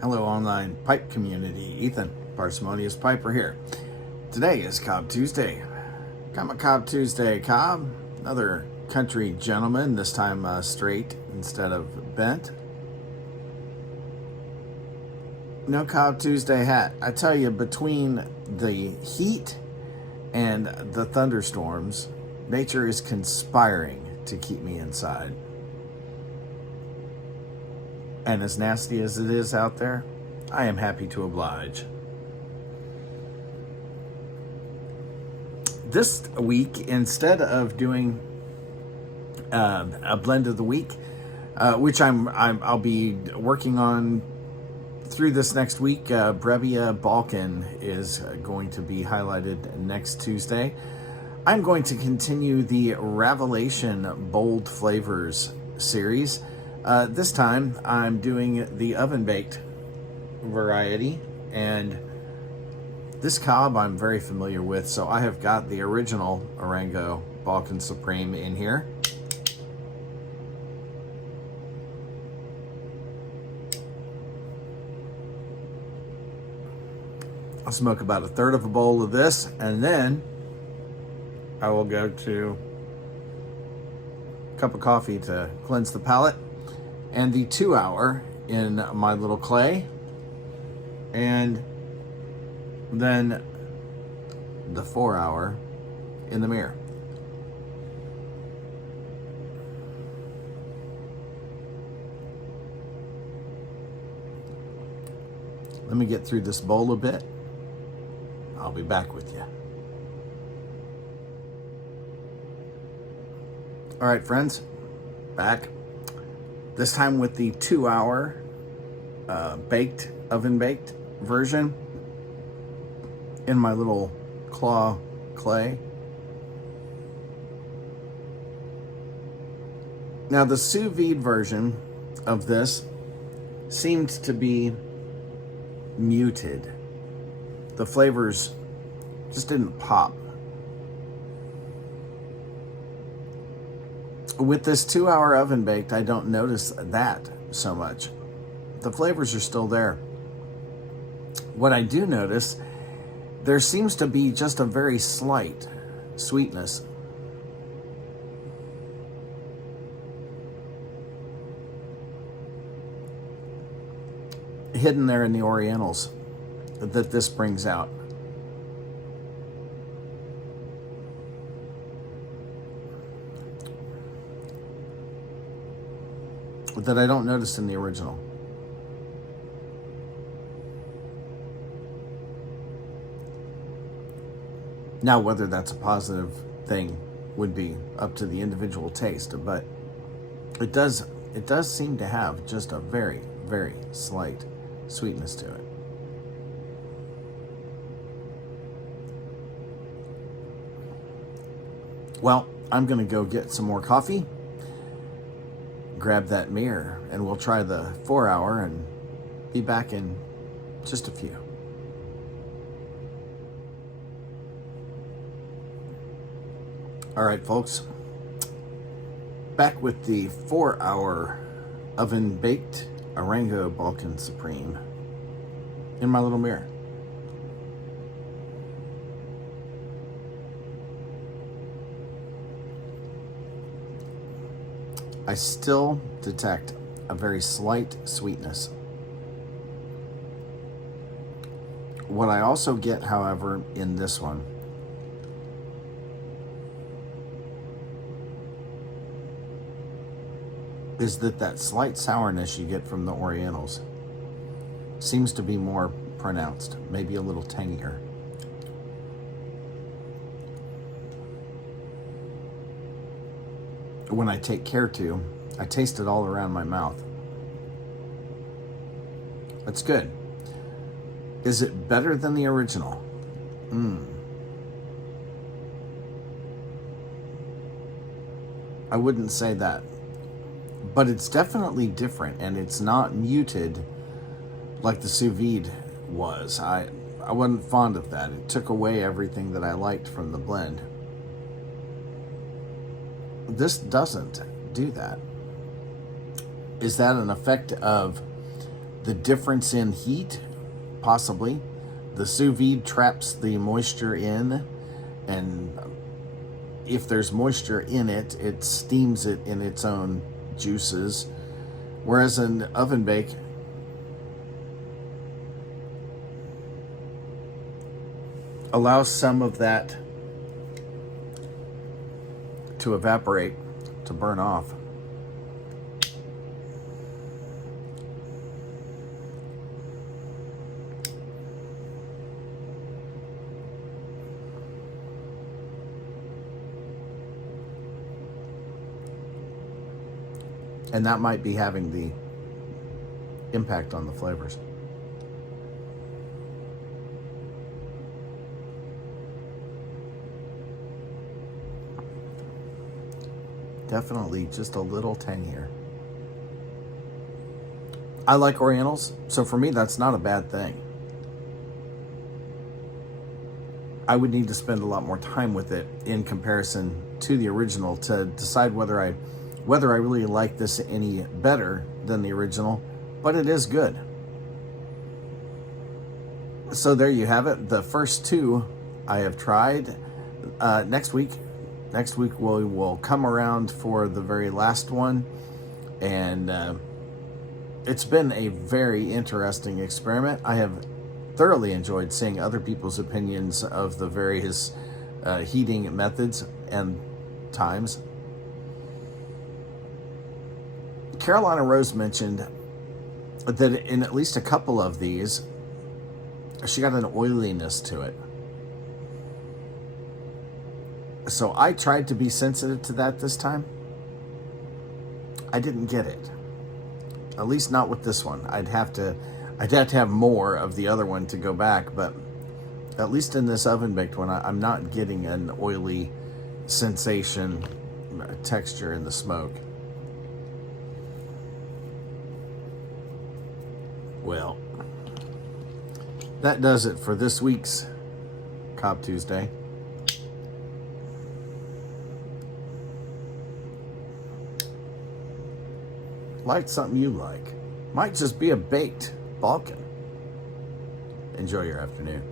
Hello, online pipe community. Ethan, Parsimonious Piper here. Today is Cobb Tuesday. Come a Cobb Tuesday, Cobb. Another country gentleman, this time straight instead of bent. No Cobb Tuesday hat. I tell you, between the heat and the thunderstorms, nature is conspiring to keep me inside. And as nasty as it is out there, I am happy to oblige. This week, instead of doing a blend of the week, which I'll be working on through this next week, Brevia Balkan is going to be highlighted next Tuesday. I'm going to continue the Revelation Bold Flavors series. This time I'm doing the oven-baked variety, and this cob I'm very familiar with, so I have got the original Orango Balkan Supreme in here. I'll smoke about a third of a bowl of this, and then I will go to a cup of coffee to cleanse the palate, and the 2 hour in my little clay, and then the 4 hour in the mirror. Let me get through this bowl a bit. I'll be back with you. All right, friends, back. This time with the 2 hour oven baked version in my little claw clay. Now the sous vide version of this seemed to be muted. The flavors just didn't pop. With this 2 hour oven baked, I don't notice that so much. The flavors are still there. What I do notice, there seems to be just a very slight sweetness. Hidden there in the Orientals that this brings out. That I don't notice in the original. Now, whether that's a positive thing would be up to the individual taste, but it does seem to have just a very, very slight sweetness to it. Well, I'm gonna go get some more coffee, grab that mirror, and we'll try the 4 hour and be back in just a few. All right, folks, back with the 4 hour oven baked Orango Balkan Supreme in my little mirror. I still detect a very slight sweetness. What I also get, however, in this one is that slight sourness you get from the Orientals seems to be more pronounced, maybe a little tangier. When I take care to, I taste it all around my mouth. That's good. Is it better than the original? I wouldn't say that. But it's definitely different, and it's not muted like the sous vide was. I wasn't fond of that. It took away everything that I liked from the blend. This doesn't do that. Is that an effect of The difference in heat, possibly. The sous vide traps the moisture in, and if there's moisture in it, it steams it in its own juices. Whereas an oven bake, allows some of that to evaporate, to burn off. And that might be having the impact on the flavors. Definitely just a little tangier. I like Orientals, so for me that's not a bad thing. I would need to spend a lot more time with it in comparison to the original to decide whether I really like this any better than the original, but it is good. So there you have it. The first two I have tried. Next week we will come around for the very last one, and it's been a very interesting experiment. I have thoroughly enjoyed seeing other people's opinions of the various heating methods and times. Carolina Rose mentioned that in at least a couple of these, she got an oiliness to it. So I tried to be sensitive to that this time. I didn't get it. At least not with this one. I'd have to have more of the other one to go back, but at least in this oven baked one, I'm not getting an oily sensation, texture in the smoke. Well, that does it for this week's Cobb Tuesday. Like something you like. Might just be a baked Balkan. Enjoy your afternoon.